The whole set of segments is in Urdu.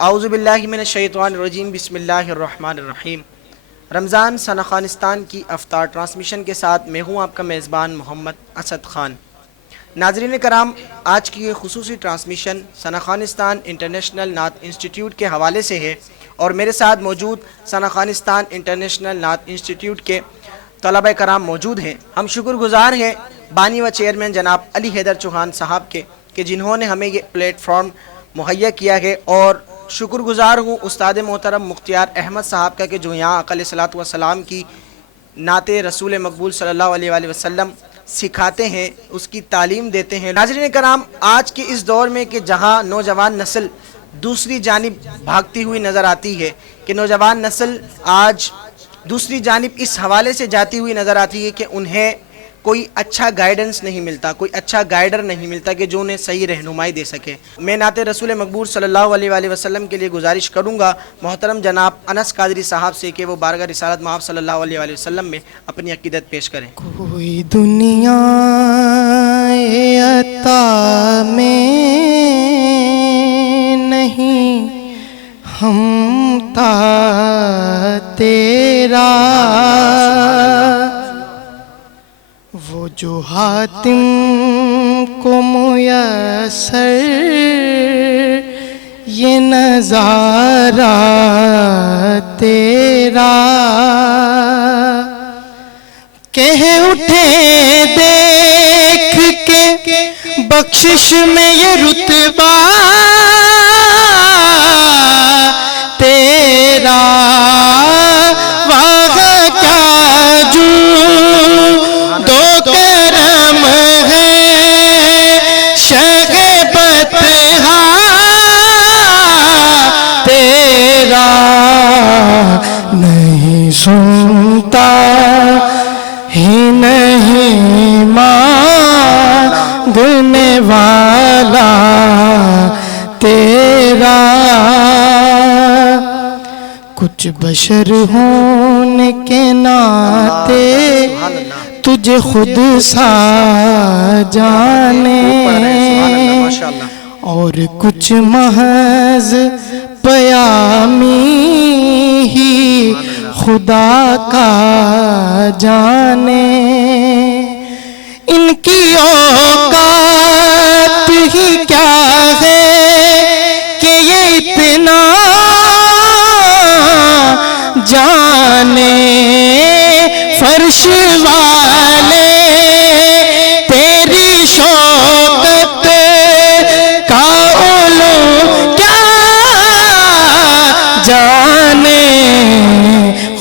اعوذ باللہ من الشیطان الرجیم، بسم اللہ الرحمن الرحیم۔ رمضان افغانستان کی افطار ٹرانسمیشن کے ساتھ میں ہوں آپ کا میزبان محمد اسد خان۔ ناظرین کرام، آج کی یہ خصوصی ٹرانسمیشن افغانستان انٹرنیشنل نعت انسٹیٹیوٹ کے حوالے سے ہے، اور میرے ساتھ موجود افغانستان انٹرنیشنل نعت انسٹیٹیوٹ کے طلبہ کرام موجود ہیں۔ ہم شکر گزار ہیں بانی و چیئرمین جناب علی حیدر چوہان صاحب کے کہ جنہوں نے ہمیں یہ پلیٹ فارم مہیا کیا ہے، اور شکر گزار ہوں استاد محترم مختار احمد صاحب کا کہ جو یہاں آقا علیہ الصلوۃ والسلام کی نعت رسول مقبول صلی اللہ علیہ وآلہ وسلم سکھاتے ہیں، اس کی تعلیم دیتے ہیں۔ ناظرین کرام، آج کے اس دور میں کہ جہاں نوجوان نسل دوسری جانب بھاگتی ہوئی نظر آتی ہے، کہ نوجوان نسل آج دوسری جانب اس حوالے سے جاتی ہوئی نظر آتی ہے کہ انہیں کوئی اچھا گائیڈنس نہیں ملتا، کوئی اچھا گائیڈر نہیں ملتا کہ جو انہیں صحیح رہنمائی دے سکے۔ میں نعت رسول مقبول صلی اللہ علیہ وآلہ وسلم کے لیے گزارش کروں گا محترم جناب انس قادری صاحب سے کہ وہ بارگاہ رسالت مآب صلی اللہ علیہ وآلہ وسلم میں اپنی عقیدت پیش کریں۔ کوئی دنیا عطا میں نہیں ہمتا تیرا، وہ جو حاتم کو میسر یہ نظارہ تیرا، کہہ اٹھے دیکھ کے بخشش میں یہ رتبہ تیرا، واہ کیا جو دو کرم ہے شغبت تیرا، نہیں سنتا ہی نہیں مانگنے والا تیرا، کچھ بشر ہونے کے ناطے تجھے خود سا جانے، اور کچھ محض پیامی ہی خدا کا جانے، ان کی اوقات ہی کیا ہے کہ یہ اتنا جانے، فرش والے تیری شوقت کا علو کیا جانے،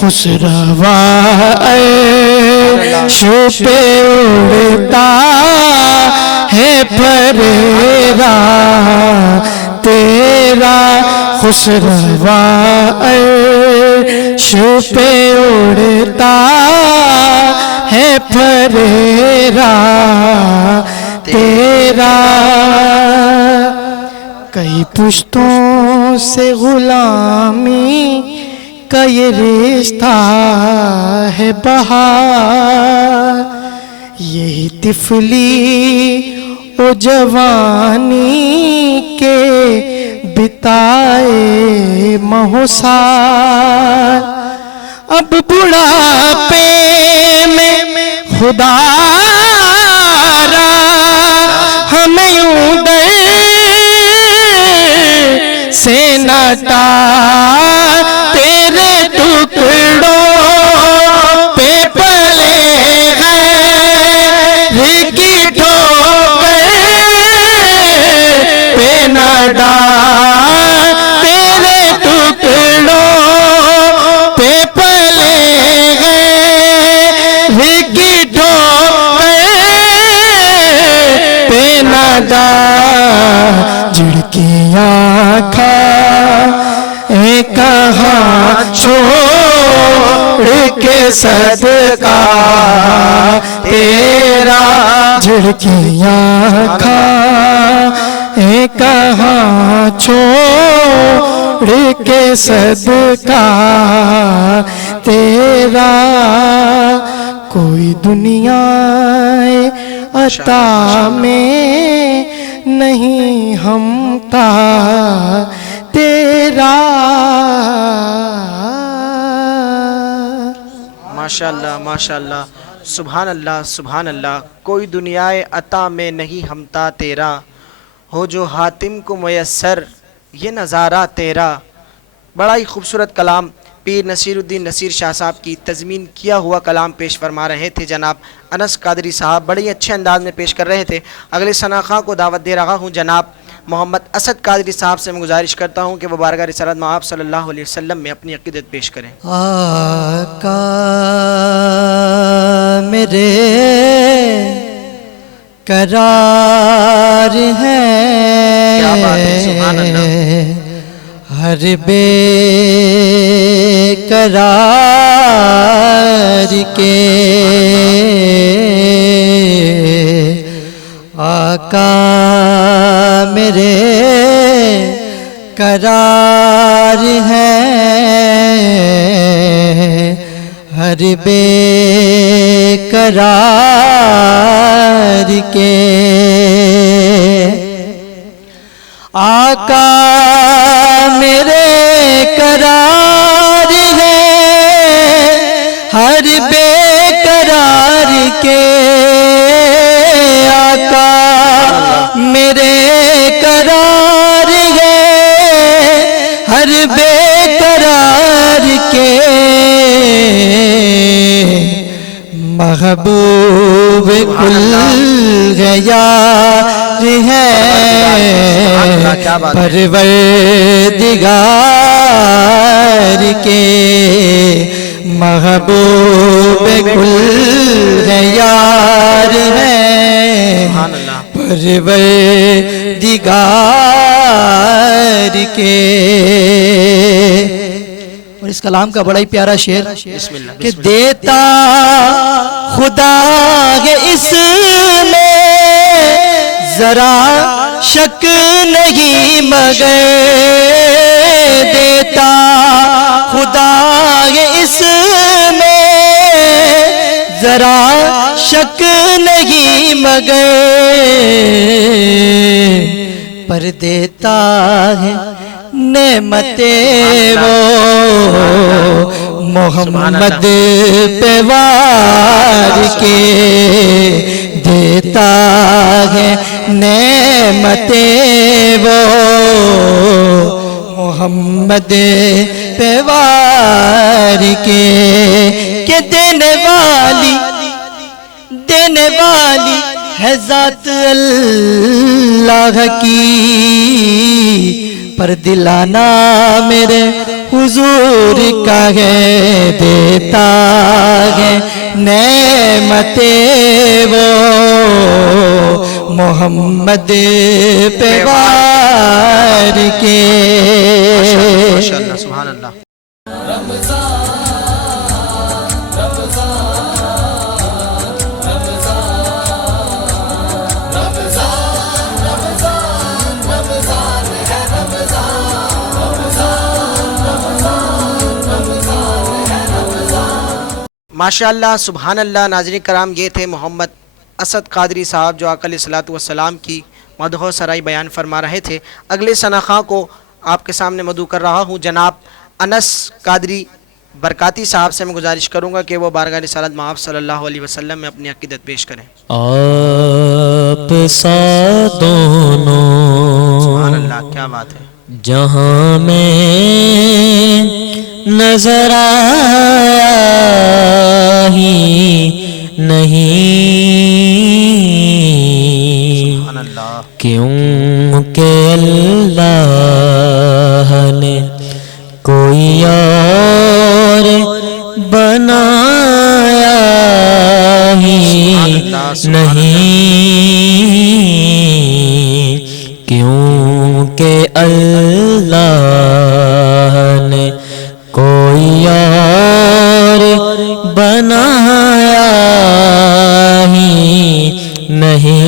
خسروا عرش پہ اڑتا ہے پریرا تیرا، خسروا عرش پہ اڑتا ہے پریرا تیرا، کئی پشتوں سے غلامی کا یہ رشتہ ہے بہار، یہی طفلی و جوانی کے بتائے مہسار، اب بڑھاپے میں خدا را ہمیں یوں در سے نٹا، تیرے ٹکڑوں پہ پلے غیر کی ٹھوکر پہ نہ ڈال، تیرے ٹکڑوں پہ پلے غیر کی ٹھوکر پہ نہ ڈال، جھڑکی آنکھاں کہاں چھوڑ کے صدقہ تیرا، جھڑکیاں کھا کہاں چھوڑ کے صدقہ تیرا، کوئی دنیا عطا میں نہیں ہمتا تیرا۔ ماشاءاللہ ماشاءاللہ، سبحان اللہ سبحان اللہ۔ کوئی دنیا عطا میں نہیں ہمتا تیرا، ہو جو حاتم کو میسر یہ نظارہ تیرا۔ بڑا ہی خوبصورت کلام پیر نصیر الدین نصیر شاہ صاحب کی تضمین کیا ہوا کلام پیش فرما رہے تھے جناب انس قادری صاحب، بڑے ہی اچھے انداز میں پیش کر رہے تھے۔ اگلے ثناخواں کو دعوت دے رہا ہوں جناب محمد اسد قادری صاحب سے میں گزارش کرتا ہوں کہ وہ بارگاہ رسالت میں آپ صلی اللہ علیہ وسلم میں اپنی عقیدت پیش کریں۔ آقا میرے قرار ہے، کیا بات ہے، سبحان اللہ۔ ہر بے قرار کے آقا میرے قرار ہے، ہر بے قرار کے آقا میرے قرار ہے، ہر بے قرار کے آقا میرے قرار ہے، ہر بے قرار کے محبوب کل غیار ہے، پروردگار کے محبوب کل غیار ہے، پروردگار کے۔ اور اس کلام کا بڑا ہی پیارا شعر کہ دیتا خدا ہے اس میں ذرا شک نہیں مگر، دیتا خدا ہے اس میں ذرا شک نہیں مگر، پر دیتا ہے نعمتیں وہ محمد پہ وار کے، دیتا ہے نعمتیں وہ محمد پہ وار کے، کہ دینے والی ہے ذات اللہ کی، پر دلانا میرے حضور کا ہے، دیتا ہے نعمتیں وہ محمد پہ وار کے۔ ماشاءاللہ سبحان اللہ۔ ماشاءاللہ سبحان اللہ۔ ناظرین کرام، یہ تھے محمد اسد قادری صاحب جو آقا علیہ الصلوۃ والسلام کی مدح و سرائی بیان فرما رہے تھے۔ اگلے ثناخواں کو آپ کے سامنے مدعو کر رہا ہوں جناب انس قادری برکاتی صاحب سے میں گزارش کروں گا کہ وہ بارگاہ رسالت میں آپ صلی اللہ علیہ وسلم میں اپنی عقیدت پیش کریں۔ آپ سا دونوں سبحان اللہ، کیا بات ہے، جہاں میں نظر آیا ہی نہیں، سبحان اللہ، کیونکہ اللہ نے کوئی اور بنایا ہی نہیں، کیونکہ اللہ نے کوئی اور بنایا ہی نہیں،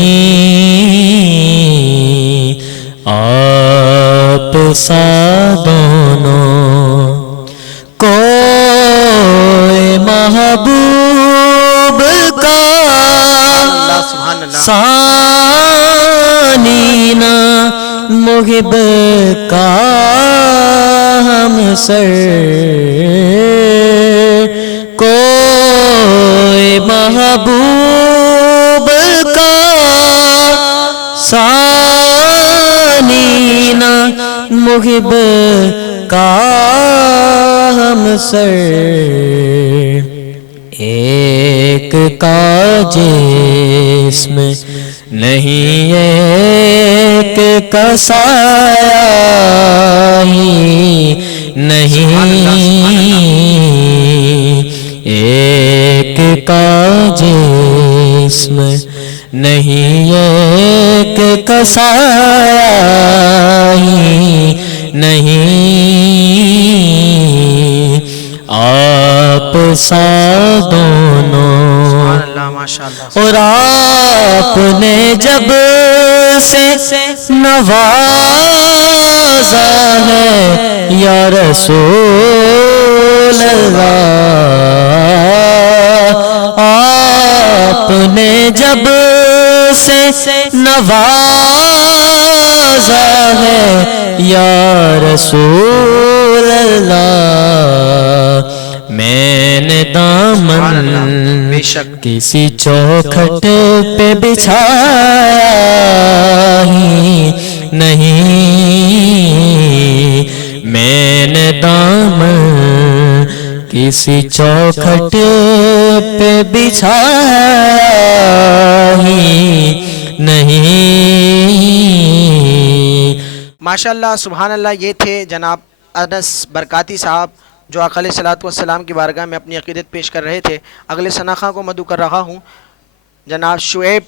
آپ سا دونوں کوئی محبوب کا اللہ سبحان اللہ ثانی نہ محب کا ہم سر کوئی محبوب کا ثانی نہ محب کا ہم سر ایک کا جسم نہیں ایک کا سایہ نہیں ایک کا جسم نہیں ایک کا سایہ نہیں آپ سا دونوں سبحان اللہ ماشاءاللہ اور آپ نے جب سے نوازا ہے یا رسول اللہ آپ نے جب سے نوازا ہے یا رسول اللہ میں نے دامن بے شک کسی چوکھٹ پہ بچھایا ہی نہیں میں نے دامن کسی چوکھٹ پہ بچھایا ہی نہیں ماشاءاللہ سبحان اللہ. یہ تھے جناب انس برکاتی صاحب جو آقا علیہ الصلوۃ والسلام کی بارگاہ میں اپنی عقیدت پیش کر رہے تھے. اگلے ثناخواں کو مدعو کر رہا ہوں. جناب شعیب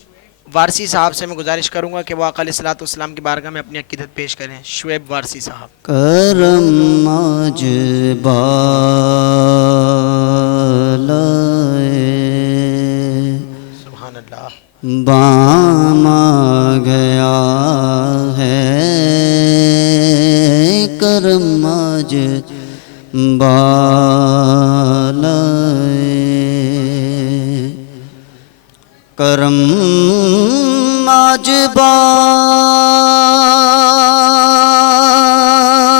وارسی صاحب سے میں گزارش کروں گا کہ وہ آقا علیہ الصلوۃ والسلام کی بارگاہ میں اپنی عقیدت پیش کریں. شعیب وارسی صاحب. کرم مجبالائے سبحان اللہ بام آ گیا ہے کرم مجبالائے کرم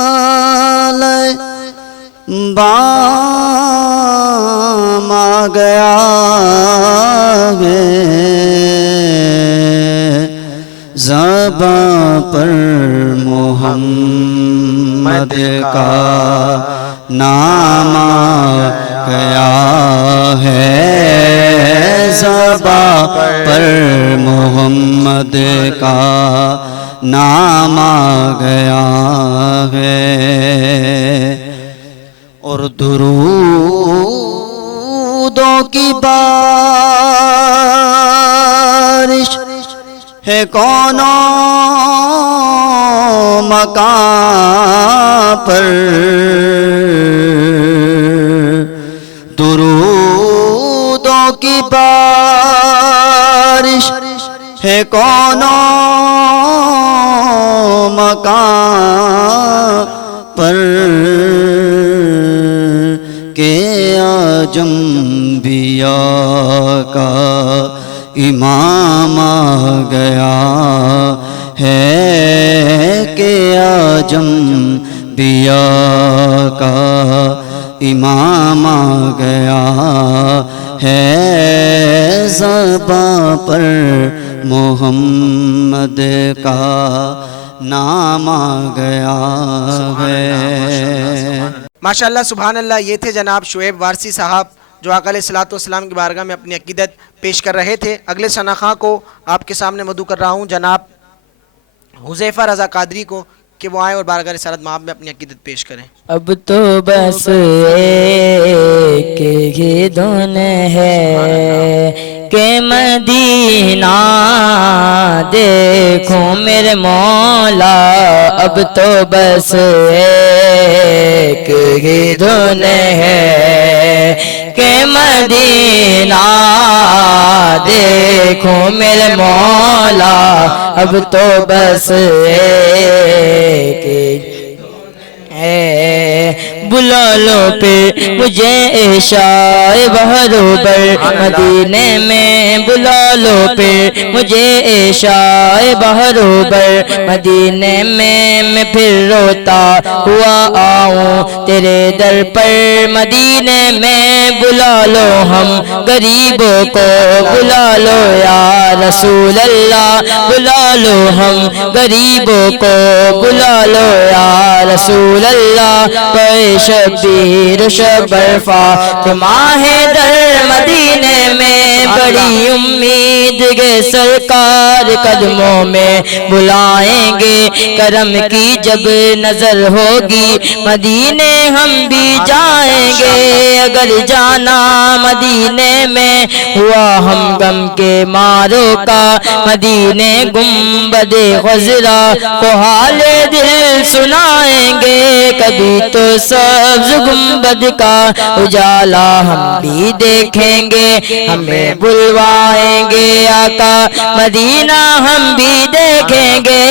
مجبالائے بام آ گیا ہے زباں پر محمد کا نام آ گیا ہے زباں پر محمد کا نام آ گیا ہے اور درودوں کی بارش ہے کونوں مکان پر درودوں کی بارش ہے کونوں مکان پر کہ آجم انبیاء کا امام آ گیا ہے کہ آجم انبیاء کا امام آ گیا ہے زباں پر محمد کا نام آ گیا ہے. ماشاءاللہ سبحان اللہ. یہ تھے جناب شعیب وارسی صاحب جو آقا علیہ الصلوۃ والسلام کی بارگاہ میں اپنی عقیدت پیش کر رہے تھے. اگلے ثناخواں کو آپ کے سامنے مدعو کر رہا ہوں جناب حذیفہ رضا قادری کو کہ وہ آئیں اور بارگاہ رسالت مآب میں اپنی عقیدت پیش کریں. اب تو بس ایک ہی دھن ہے کہ مدینہ دیکھوں میرے مولا. اب تو بس ایک ہی دھن ہے کہ مدینہ دیکھوں میرے مولا اب تو بس ایک بلا لو پھر مجھے عشاء بہروبر مدینے میں بلا لو پھر مجھے عشاء بہروبر مدینے میں پھر روتا ہوا آؤں تیرے در پر مدینے میں بلا لو ہم غریبوں کو بلا لو یا رسول اللہ بلا لو ہم غریبوں کو بلا لو یا رسول اللہ شبیر شبر فاطمہ ہے در مدینے میں بڑی امید کے سرکار قدموں میں بلائیں گے کرم کی جب نظر ہوگی مدینے ہم بھی جائیں گے اگر جانا مدینے میں ہوا ہم غم کے ماروں کا مدینے گنبد خضرا کو حال دل سنائیں گے کبھی تو سبز گنبد کا اجالا ہم بھی دیکھیں گے ہمیں بلوائیں گے آقا مدینہ ہم بھی دیکھیں گے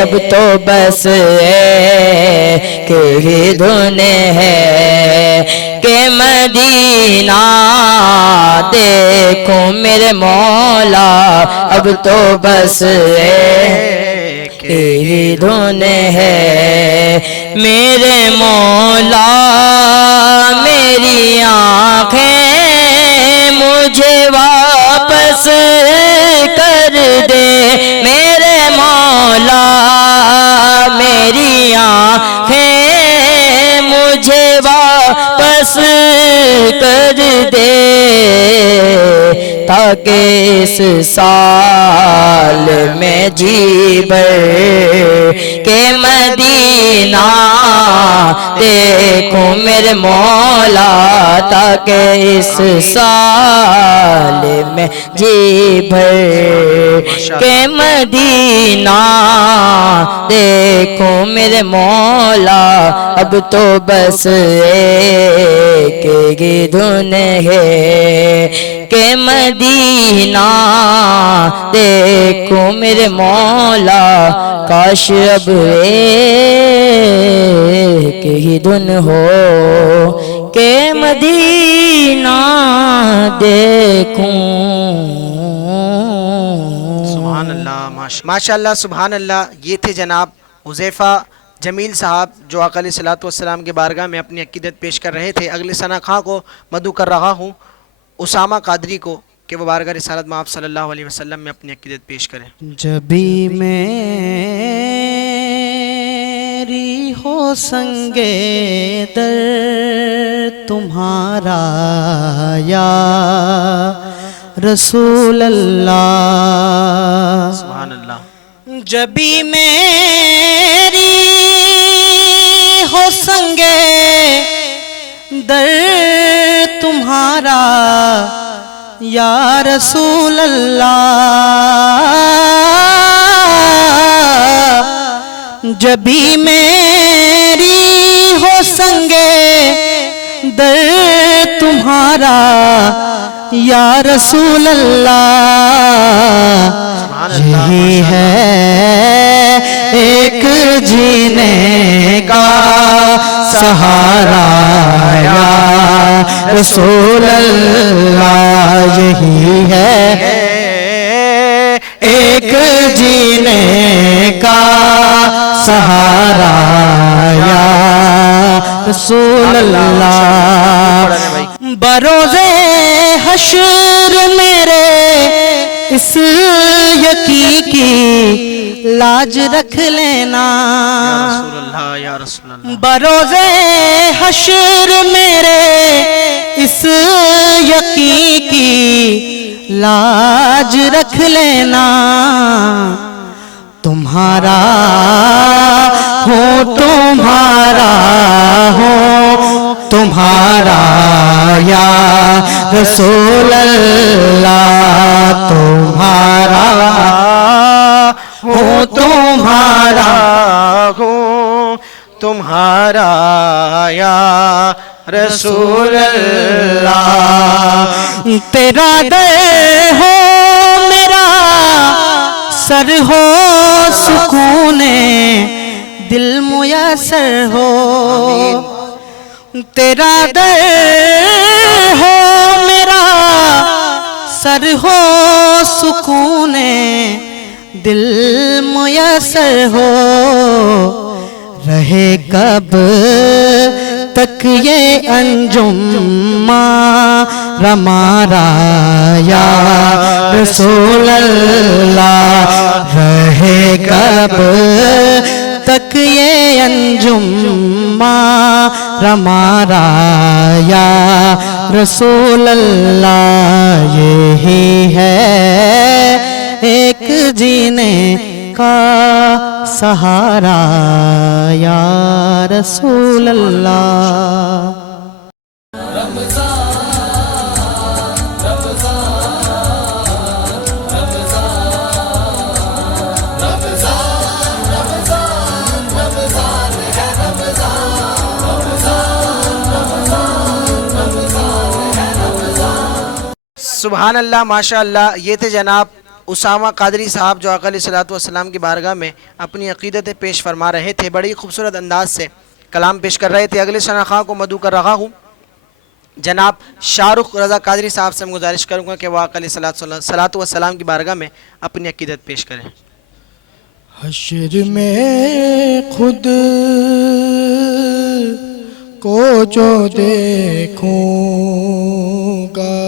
اب تو بس کہ دھن ہے کہ مدینہ دیکھوں میرے مولا اب تو بس دھن ہے میرے مولا میری آنکھیں مجھے واپس کر دے میرے مولا میری آنکھیں مجھے واپس کر دے تاکہ اس سال میں جی بھر کہ مدینہ دیکھوں میرے مولا تاکہ اس سال میں جی بھر کہ مدینہ دیکھوں میرے مولا اب تو بس ایک ہی دھن ہے کہ مدینہ دیکھوں میرے مولا کاش اب ایک ہی دن ہو کہ مدینہ دیکھوں سبحان اللہ ماشاء اللہ سبحان اللہ. یہ تھے جناب حذیفہ جمیل صاحب جو آقا علیہ الصلوۃ والسلام کے بارگاہ میں اپنی عقیدت پیش کر رہے تھے. اگلے ثنا خواں کو مدعو کر رہا ہوں اسامہ قادری کو کہ وہ بارگاہ رسالت میں آپ صلی اللہ علیہ وسلم میں اپنی عقیدت پیش کریں. جبھی میری ہو سنگے در تمہارا یا رسول اللہ سبحان اللہ. جبھی میری ہو سنگے در تمہارا یا رسول اللہ جبھی میری ہو سنگے در تمہارا یا رسول اللہ یہی ہے ایک جینے کا سہارا یا رسول اللہ یہی ہے ایک جینے کا سہارا یا رسول اللہ بروز حشر میرے اس یقین کی لاج رکھ لینا یا رسول اللہ بروز حشر میرے اس یقین کی لاج رکھ لینا تمہارا ہوں تمہارا ہوں تمہارا یا رسول اللہ تمہارا ہوں تمہارا ہوں تمہارا یا رسول اللہ. تیرا در ہو میرا سر ہو سکون دل میسر ہو. تیرا در ہو میرا سر ہو سکون دل میسر ہو. رہے کب تک یہ انجم ہمارا یا رسول اللہ. رہے کب تک یہ انجم ہمارا یا رسول اللہ. یہی ہے ایک جینے کا سہارا یا رسول اللہ. سبحان اللہ، ماشاء اللہ. یہ تھے جناب اسامہ قادری صاحب جو آقا علیہ الصلوۃ والسلام کی بارگاہ میں اپنی عقیدتیں پیش فرما رہے تھے. بڑی خوبصورت انداز سے کلام پیش کر رہے تھے. اگلے شناخواں کو مدعو کر رہا ہوں جناب شاہ رخ رضا قادری صاحب سے. میں گزارش کروں گا کہ وہ آقا علیہ الصلوۃ والسلام کی بارگاہ میں اپنی عقیدت پیش کریں. حشر میں خود کو جو دیکھوں گا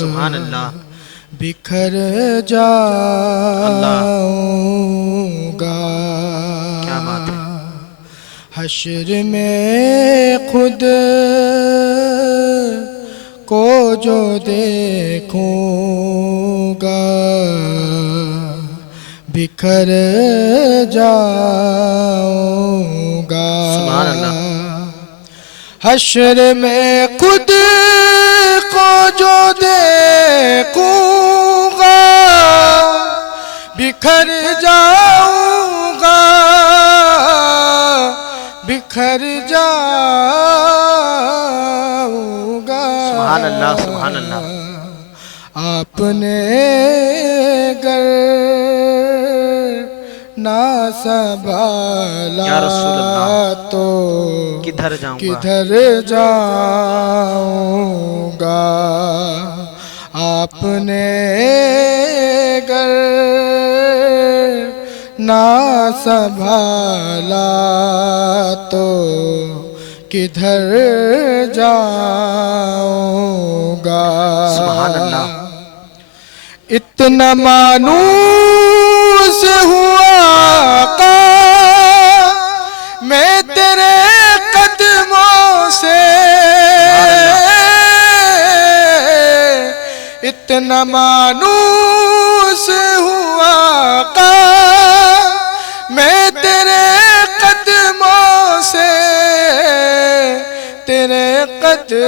سبحان اللہ. بکھر جاؤں گا. کیا بات ہے. حشر میں خود کو جو دیکھوں گا بکھر جاؤں گا. سبحان اللہ. حشر میں خود کو جو دیکھوں گا بکھر جاؤں گا بکھر جاؤں گا. سبحان اللہ. سبحان اللہ. آپ نے گر نہ سنبھالا یا رسول اللہ تو کدھر جاؤں گا. کدھر جاؤں گا. آپ نے گر نہ سنبھالا تو کدھر جاؤں گا. سبحان اللہ. اتنا مانوس ہوا آقا میں تیرے قدموں سے. اتنا مانوس ہوا آقا میں تیرے قدموں سے. تیرے قدموں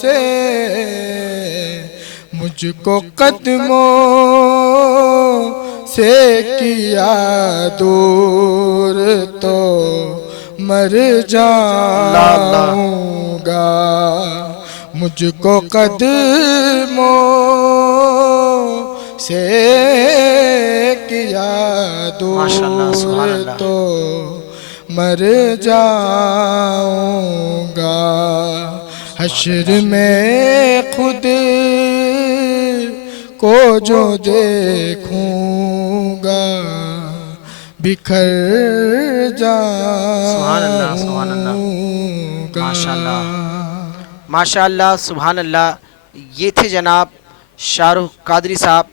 سے مجھ کو قدموں سے کیا دور تو مر جاؤں گا. مجھ کو قدموں سے کیا دور تو مر جاؤں گا. حشر میں خود کو جو دیکھوں گا بکھر جاؤں گا. ماشاءاللہ. ماشاءاللہ. سبحان اللہ. یہ تھے جناب شاہ رخ قادری صاحب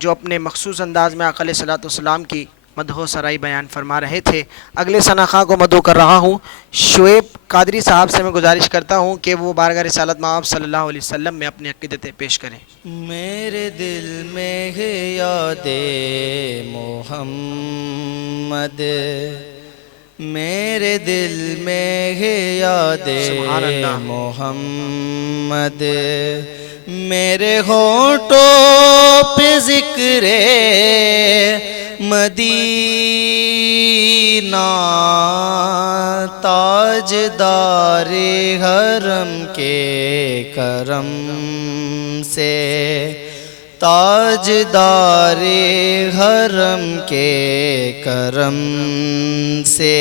جو اپنے مخصوص انداز میں آقا علیہ الصلوۃ والسلام کی مدح و سرائی بیان فرما رہے تھے. اگلے ثناخواں کو مدعو کر رہا ہوں شعیب قادری صاحب سے. میں گزارش کرتا ہوں کہ وہ بارگاہ رسالت مآب صلی اللہ علیہ وسلم میں اپنی عقیدتیں پیش کریں. میرے دل میں ہے یاد محمد میرے دل میں ہے یاد محمد میرے ہونٹوں پہ ذکر مدینہ تاج تاجدار حرم کے کرم سے، تاجدار حرم کے کرم سے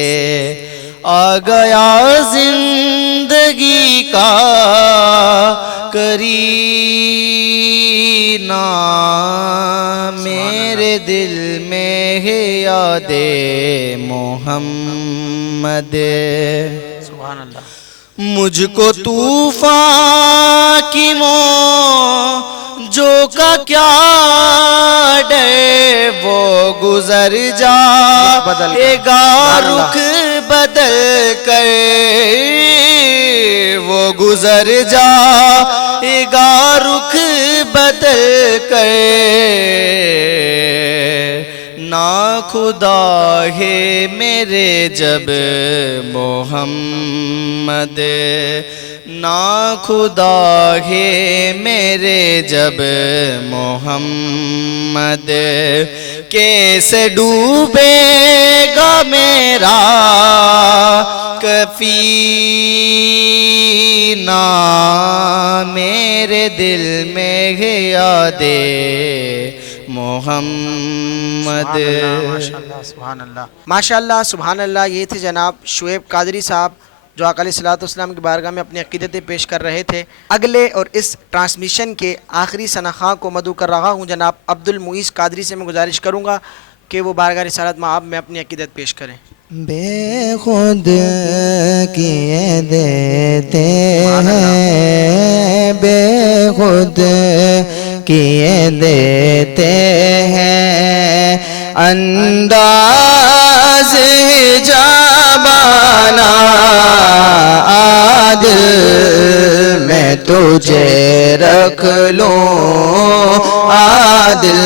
آ گیا زندگی کا کرینہ، میرے دل میں ہے یاد محمد۔ سبحان اللہ۔ مجھ کو طوفان کی موجوں کا کیا ڈر، وہ گزر جائے گا رخ بدل کر، وہ گزر جائے گا رخ بدل کر، ناخدا ہے میرے جب محمد، ناخدا ہے میرے جب محمد، کیسے ڈوبے گا میرا کفینہ، میرے دل میں ہے یاد محمد۔ ماشاءاللہ سبحان اللہ، ماشاءاللہ سبحان اللہ۔ یہ تھے جناب شعیب قادری صاحب جو آقا علیہ الصلوۃ والسلام کی بارگاہ میں اپنی عقیدتیں پیش کر رہے تھے۔ اگلے اور اس ٹرانسمیشن کے آخری ثناخواں کو مدعو کر رہا ہوں جناب عبد المعیز قادری سے میں گزارش کروں گا کہ وہ بارگاہ رسالت مآب میں اپنی عقیدت پیش کریں۔ بے خود کیے دیتے ہیں، بے خود کیے دیتے ہیں، انداز جابانا عادل میں تجھے رکھ لوں، عادل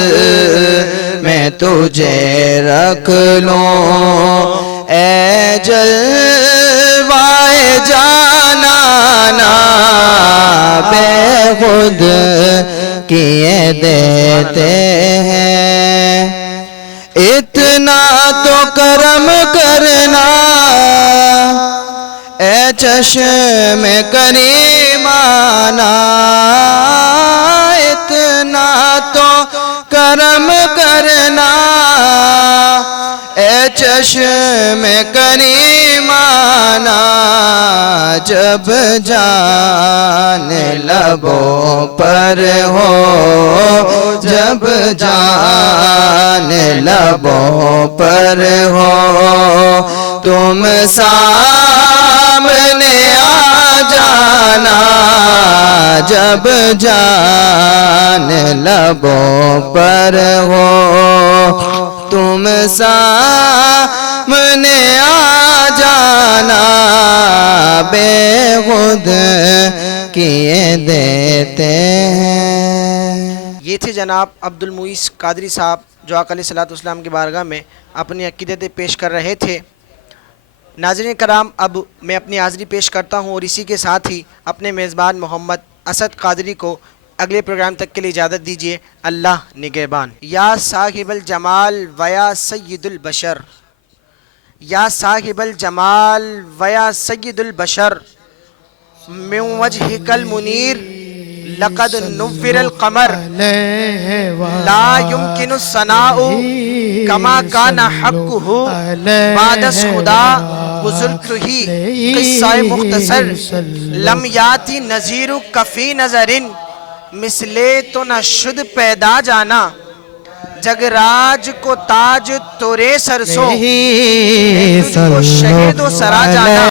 میں تجھے رکھ لوں، اے جلوائے جانانا بے خود کیے دیتے ہیں، اتنا تو کرم کرنا اے چشم کریمانہ، اتنا تو کرم کرنا اے چشم کریمانہ، جب جان لبوں پر ہو، جب جان لبوں پر ہو، تم سامنے آ جانا، جب جان لبوں پر ہو، تم سامنے آ جانا، بے خود کیے دیتے ہیں۔ یہ تھے جناب عبد المعیز قادری صاحب جو آقا علیہ الصلوۃ والسلام کی بارگاہ میں اپنی عقیدتیں پیش کر رہے تھے۔ ناظرین کرام، اب میں اپنی حاضری پیش کرتا ہوں اور اسی کے ساتھ ہی اپنے میزبان محمد اسد قادری کو اگلے پروگرام تک کے لیے اجازت دیجیے۔ اللہ نگہبان۔ یا صاحب الجمال ویا سید البشر، یا صاحب الجمال ویا سید البشر، من وجهک المنیر لقد نور القمر، لا يمكن الثناء كما كان حقه بعد از خدا گزرت ہی قصہ مختصر، لم یاتی نظیر کفی نظر، مثلے تو نہ شد پیدا جانا، جگ راج کو تاج تورے سرسو، تجھ کو شہد و سرا جانا۔